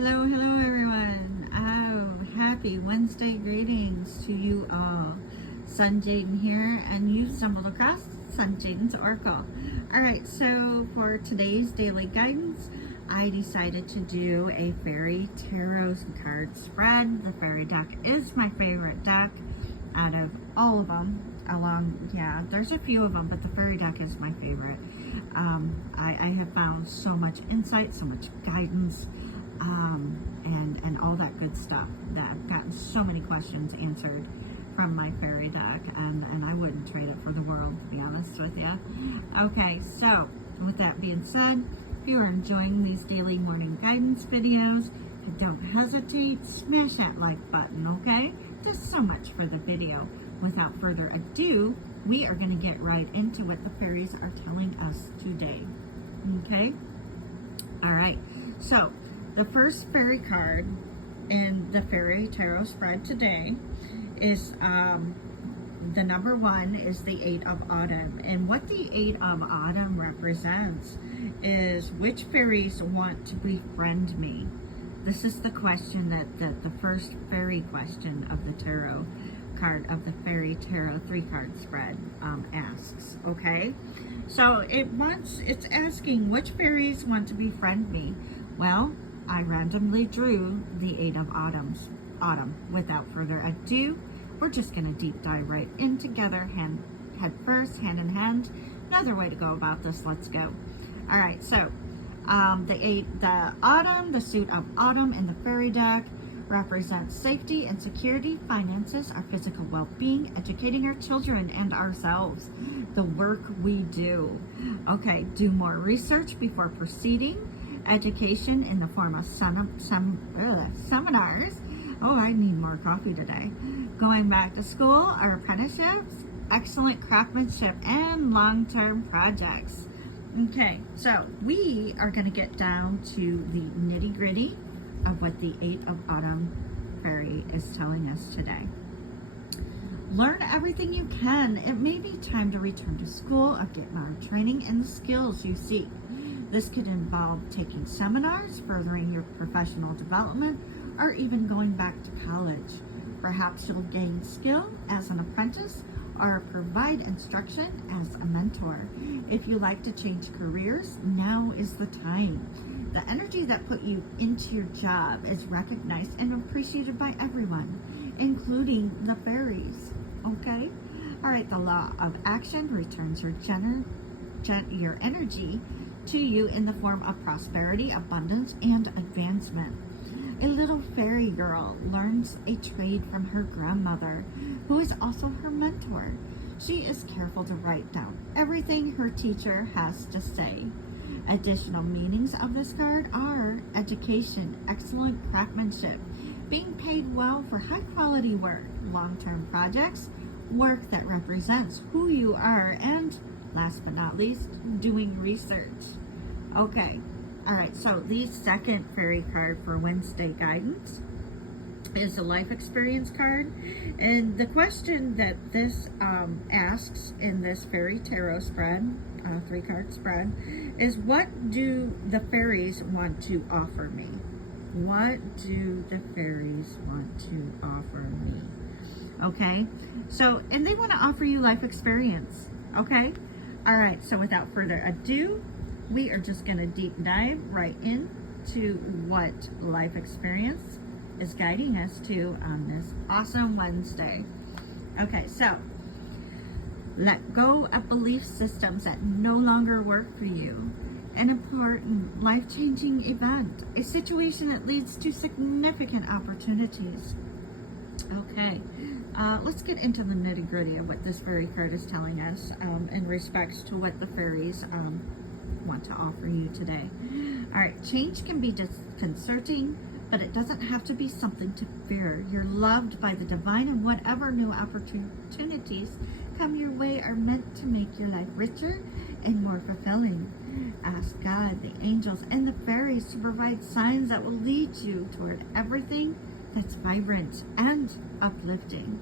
Hello, hello everyone. Oh, happy Wednesday greetings to you all. Sun Jaden here, and you stumbled across Sun Jaden's Oracle. Alright, so for today's daily guidance, I decided to do a fairy tarot card spread. The fairy deck is my favorite deck out of all of them. There's a few of them, but the fairy deck is my favorite. I have found so much insight, so much guidance, and all that good stuff, that I've gotten so many questions answered from my fairy deck, and I wouldn't trade it for the world, to be honest with you. Okay, so with that being said, if you are enjoying these daily morning guidance videos, don't hesitate, smash that like button, okay? Does so much for the video. Without further ado, we are going to get right into what the fairies are telling us today. Okay? All right. So, the first fairy card in the fairy tarot spread today is the number 1 is the 8 of Autumn. And what the 8 of Autumn represents is, which fairies want to befriend me? This is the question that the first fairy question of the tarot card of the fairy tarot 3-card spread asks. Okay, so it's asking which fairies want to befriend me. Well, I randomly drew the 8 of Autumn. Without further ado, we're just going to deep dive right in together, head first, hand in hand. Another way to go about this. Let's go. All right, so the Autumn, the suit of Autumn in the fairy deck represents safety and security, finances, our physical well-being, educating our children and ourselves, the work we do. Okay, do more research before proceeding, education in the form of seminars. Oh, I need more coffee today. Going back to school, our apprenticeships, excellent craftsmanship, and long-term projects. Okay, so we are going to get down to the nitty-gritty of what the 8 of Autumn fairy is telling us today. Learn everything you can. It may be time to return to school or get more training in the skills you seek. This could involve taking seminars, furthering your professional development, or even going back to college. Perhaps you'll gain skill as an apprentice or provide instruction as a mentor. If you like to change careers, now is the time. The energy that put you into your job is recognized and appreciated by everyone, including the fairies. Okay? All right, the law of action returns your energy to you in the form of prosperity, abundance, and advancement. A little fairy girl learns a trade from her grandmother, who is also her mentor. She is careful to write down everything her teacher has to say. Additional meanings of this card are education, excellent craftsmanship, being paid well for high quality work, long-term projects, work that represents who you are, and last but not least, doing research. Okay. All right, so the second fairy card for Wednesday guidance is a life experience card. And the question that this asks in this fairy tarot spread, 3-card spread, is, what do the fairies want to offer me? What do the fairies want to offer me? Okay, so, and they want to offer you life experience. Okay, all right, so without further ado, we are just going to deep dive right into what life experience is guiding us to on this awesome Wednesday. Okay, so let go of belief systems that no longer work for you. An important life-changing event, a situation that leads to significant opportunities. Okay, let's get into the nitty-gritty of what this fairy card is telling us in respects to what the fairies want to offer you today. All right, change can be disconcerting, but it doesn't have to be something to fear. You're loved by the divine, and whatever new opportunities come your way are meant to make your life richer and more fulfilling. Ask God, the angels, and the fairies to provide signs that will lead you toward everything that's vibrant and uplifting.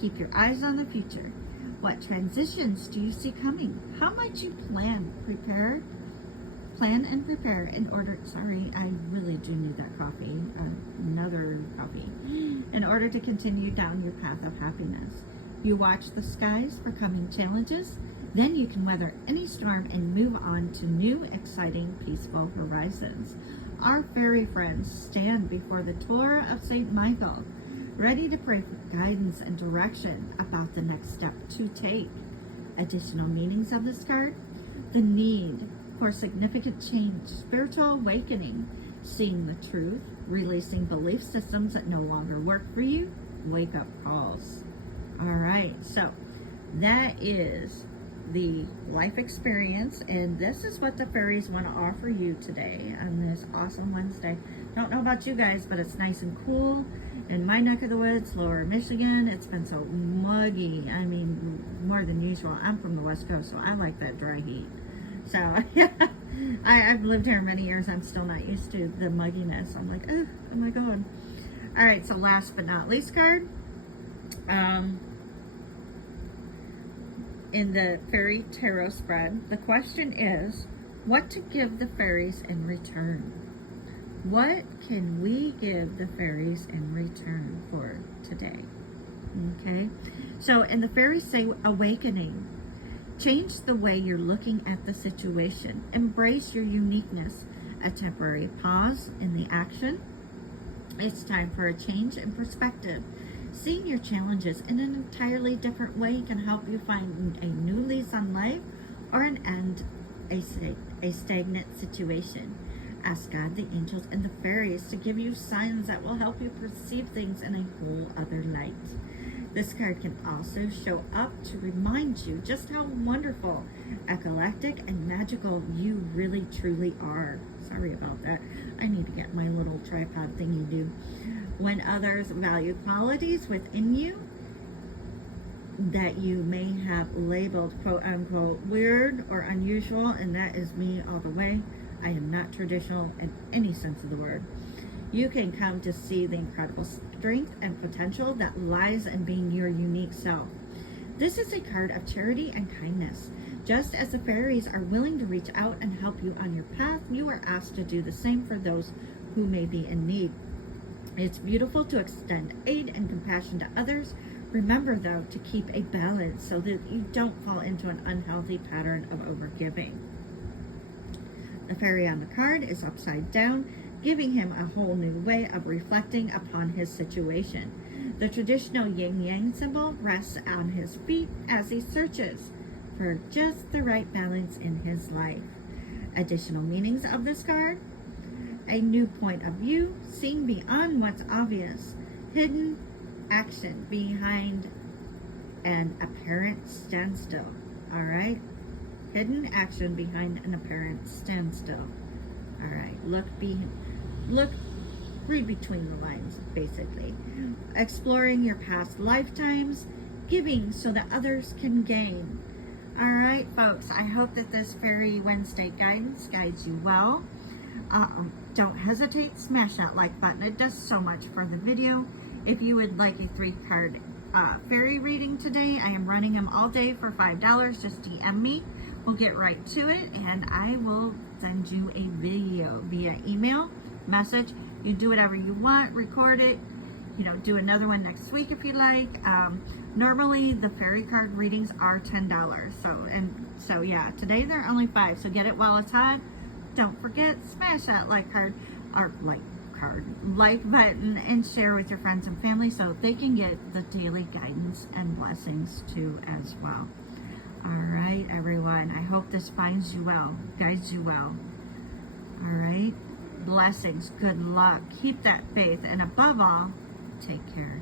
Keep your eyes on the future. What transitions do you see coming? How might you plan, prepare, plan and prepare in order, sorry, I really do need that coffee, another coffee, in order to continue down your path of happiness. You watch the skies for coming challenges, then you can weather any storm and move on to new, exciting, peaceful horizons. Our fairy friends stand before the Tower of St. Michael, ready to pray for guidance and direction about the next step to take. Additional meanings of this card: the need for significant change, spiritual awakening, seeing the truth, releasing belief systems that no longer work for you, wake-up calls. All right, so that is the life experience, and this is what the fairies want to offer you today on this awesome Wednesday. Don't know about you guys, but it's nice and cool in my neck of the woods, Lower Michigan. It's been so muggy, I mean more than usual. I'm from the West Coast, so I like that dry heat. So yeah, I've lived here many years. I'm still not used to the mugginess. I'm like, oh my god. All right, so last but not least card, in the fairy tarot spread, the question is, what to give the fairies in return? What can we give the fairies in return for today? Okay, so in the fairies say awakening. Change the way you're looking at the situation. Embrace your uniqueness. A temporary pause in the action. It's time for a change in perspective. Seeing your challenges in an entirely different way can help you find a new lease on life or an end a stagnant situation. Ask God, the angels, and the fairies to give you signs that will help you perceive things in a whole other light. This card can also show up to remind you just how wonderful, eclectic, and magical you really truly are. Sorry about that. I need to get my little tripod thingy do. When others value qualities within you that you may have labeled quote unquote weird or unusual, and that is me all the way. I am not traditional in any sense of the word. You can come to see the incredible strength and potential that lies in being your unique self. This is a card of charity and kindness. Just as the fairies are willing to reach out and help you on your path, you are asked to do the same for those who may be in need. It's beautiful to extend aid and compassion to others. Remember, though, to keep a balance so that you don't fall into an unhealthy pattern of overgiving. The fairy on the card is upside down, giving him a whole new way of reflecting upon his situation. The traditional yin-yang symbol rests on his feet as he searches for just the right balance in his life. Additional meanings of this card: a new point of view, seeing beyond what's obvious, hidden action behind an apparent standstill. All right, hidden action behind an apparent standstill. All right, read between the lines, basically. Exploring your past lifetimes, giving so that others can gain. All right, folks, I hope that this Fairy Wednesday guidance guides you well. Don't hesitate, smash that like button. It does so much for the video. If you would like a 3-card fairy reading today, I am running them all day for $5. Just DM me. We'll get right to it, and I will send you a video via email, message. You do whatever you want, record it, do another one next week if you like. Normally the fairy card readings are $10. So yeah, today they're only $5. So get it while it's hot. Don't forget, smash that like button and share with your friends and family so they can get the daily guidance and blessings too as well. All right, everyone. I hope this finds you well, guides you well. All right. Blessings. Good luck. Keep that faith. And above all, take care.